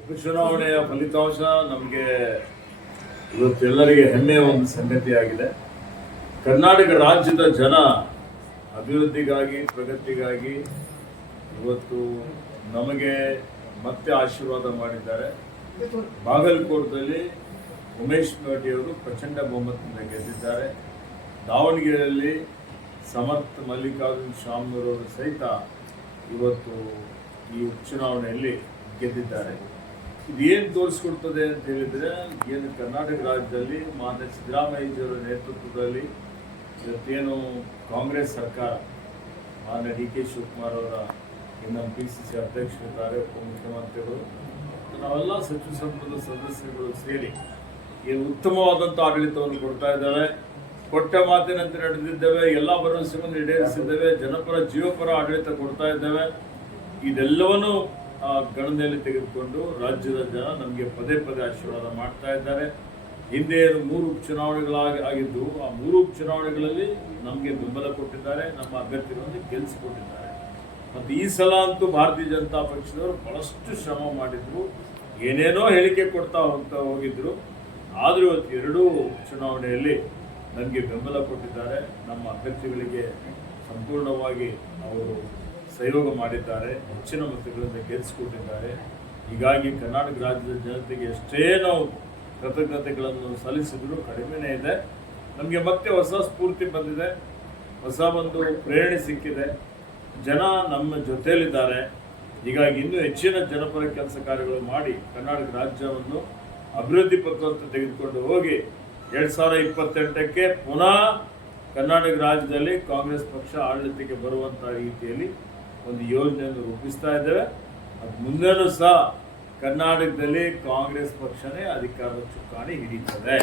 ಉಪಚುನಾವಣೆಯ ಫಲಿತಾಂಶ ನಮಗೆ ಇವತ್ತೆಲ್ಲರಿಗೆ ಹೆಮ್ಮೆಯ ಒಂದು ಸಂಗತಿಯಾಗಿದೆ. ಕರ್ನಾಟಕ ರಾಜ್ಯದ ಜನ ಅಭಿವೃದ್ಧಿಗಾಗಿ, ಪ್ರಗತಿಗಾಗಿ ಇವತ್ತು ನಮಗೆ ಮತ್ತೆ ಆಶೀರ್ವಾದ ಮಾಡಿದ್ದಾರೆ. ಬಾಗಲಕೋಟದಲ್ಲಿ ಉಮೇಶ್ ಅವರು ಪ್ರಚಂಡ ಬಹುಮತದಿಂದ ಗೆದ್ದಿದ್ದಾರೆ. ದಾವಣಗೆರೆಯಲ್ಲಿ ಸಮರ್ಥ ಮಲ್ಲಿಕಾರ್ಜುನ್ ಶಾಮ್ನೂರವರು ಸಹಿತ ಇವತ್ತು ಈ ಉಪಚುನಾವಣೆಯಲ್ಲಿ ಗೆದ್ದಿದ್ದಾರೆ. ಇದೇನು ತೋರಿಸ್ಕೊಡ್ತದೆ ಅಂತ ಹೇಳಿದರೆ, ಏನು ಕರ್ನಾಟಕ ರಾಜ್ಯದಲ್ಲಿ ಮಾನ್ಯ ಸಿದ್ದರಾಮಯ್ಯಜಿಯವರ ನೇತೃತ್ವದಲ್ಲಿ ಇವತ್ತೇನು ಕಾಂಗ್ರೆಸ್ ಸರ್ಕಾರ, ಮಾನ್ಯ ಡಿ ಕೆ ಶಿವಕುಮಾರ್ ಅವರ ಇನ್ನು PCC ಅಧ್ಯಕ್ಷರಿದ್ದಾರೆ, ಉಪಮುಖ್ಯಮಂತ್ರಿಗಳು, ನಾವೆಲ್ಲ ಸಚಿವ ಸಂಪುಟದ ಸದಸ್ಯರುಗಳು ಸೇರಿ ಏನು ಉತ್ತಮವಾದಂಥ ಆಡಳಿತವನ್ನು ಕೊಡ್ತಾ ಇದ್ದಾವೆ. ಕೊಟ್ಟ ಮಾತಿನಂತೆ ನಡೆದಿದ್ದೇವೆ, ಎಲ್ಲ ಭರವಸೆಗಳನ್ನು ಈಡೇರಿಸಿದ್ದೇವೆ, ಜನಪರ ಜೀವಪರ ಆಡಳಿತ ಕೊಡ್ತಾ ಇದ್ದೇವೆ. ಇದೆಲ್ಲವನ್ನು ಗಣನೆಯಲ್ಲಿ ತೆಗೆದುಕೊಂಡು ರಾಜ್ಯದ ಜನ ನಮಗೆ ಪದೇ ಪದೇ ಆಶೀರ್ವಾದ ಮಾಡ್ತಾ ಇದ್ದಾರೆ. ಹಿಂದೆ 3 ಉಪಚುನಾವಣೆಗಳಾಗಿದ್ದು ಆ 3 ಉಪಚುನಾವಣೆಗಳಲ್ಲಿ ನಮಗೆ ಬೆಂಬಲ ಕೊಟ್ಟಿದ್ದಾರೆ, ನಮ್ಮ ಅಭ್ಯರ್ಥಿಗಳನ್ನು ಗೆಲ್ಲಿಸಿಕೊಟ್ಟಿದ್ದಾರೆ. ಮತ್ತು ಈ ಸಲ ಅಂತೂ ಭಾರತೀಯ ಜನತಾ ಪಕ್ಷದವರು ಬಹಳಷ್ಟು ಶ್ರಮ ಮಾಡಿದ್ರು, ಏನೇನೋ ಹೇಳಿಕೆ ಕೊಡ್ತಾ ಹೋಗಿದ್ರು. ಆದರೂ ಇವತ್ತು 2 ಚುನಾವಣೆಯಲ್ಲಿ ನನಗೆ ಬೆಂಬಲ ಕೊಟ್ಟಿದ್ದಾರೆ. ನಮ್ಮ ಅಭ್ಯರ್ಥಿಗಳಿಗೆ ಸಂಪೂರ್ಣವಾಗಿ ಅವರು ಸಹಯೋಗ ಮಾಡಿದ್ದಾರೆ, ಹೆಚ್ಚಿನ ಮತಗಳಿಂದ ಗೆಲ್ಲಿಸಿಕೊಟ್ಟಿದ್ದಾರೆ. ಹೀಗಾಗಿ ಕರ್ನಾಟಕ ರಾಜ್ಯದ ಜನತೆಗೆ ಎಷ್ಟೇ ನಾವು ಕೃತಜ್ಞತೆಗಳನ್ನು ಸಲ್ಲಿಸಿದ್ರು ಕಡಿಮೆನೇ ಇದೆ. ನಮಗೆ ಮತ್ತೆ ಹೊಸ ಸ್ಫೂರ್ತಿ ಬಂದಿದೆ, ಹೊಸ ಒಂದು ಪ್ರೇರಣೆ ಸಿಕ್ಕಿದೆ. ಜನ ನಮ್ಮ ಜೊತೆಯಲ್ಲಿದ್ದಾರೆ. ಹೀಗಾಗಿ ಇನ್ನೂ ಹೆಚ್ಚಿನ ಜನಪರ ಕೆಲಸ ಕಾರ್ಯಗಳು ಮಾಡಿ ಕರ್ನಾಟಕ ರಾಜ್ಯವನ್ನು ಅಭಿವೃದ್ಧಿ ಪಥವನ್ನು ತೆಗೆದುಕೊಂಡು ಹೋಗಿ 2028ಕ್ಕೆ ಪುನಃ ಕರ್ನಾಟಕ ರಾಜ್ಯದಲ್ಲಿ ಕಾಂಗ್ರೆಸ್ ಪಕ್ಷ ಆಡಳಿತಕ್ಕೆ ಬರುವಂಥ ರೀತಿಯಲ್ಲಿ ಒಂದು ಯೋಜನೆಯನ್ನು ರೂಪಿಸ್ತಾ ಇದ್ದೇವೆ. ಅದು ಮುಂದೆನೂ ಸಹ ಕರ್ನಾಟಕದಲ್ಲಿ ಕಾಂಗ್ರೆಸ್ ಪಕ್ಷನೇ ಅಧಿಕಾರದ ಚುಕ್ಕಾಣಿ ಹಿಡಿಯುತ್ತದೆ.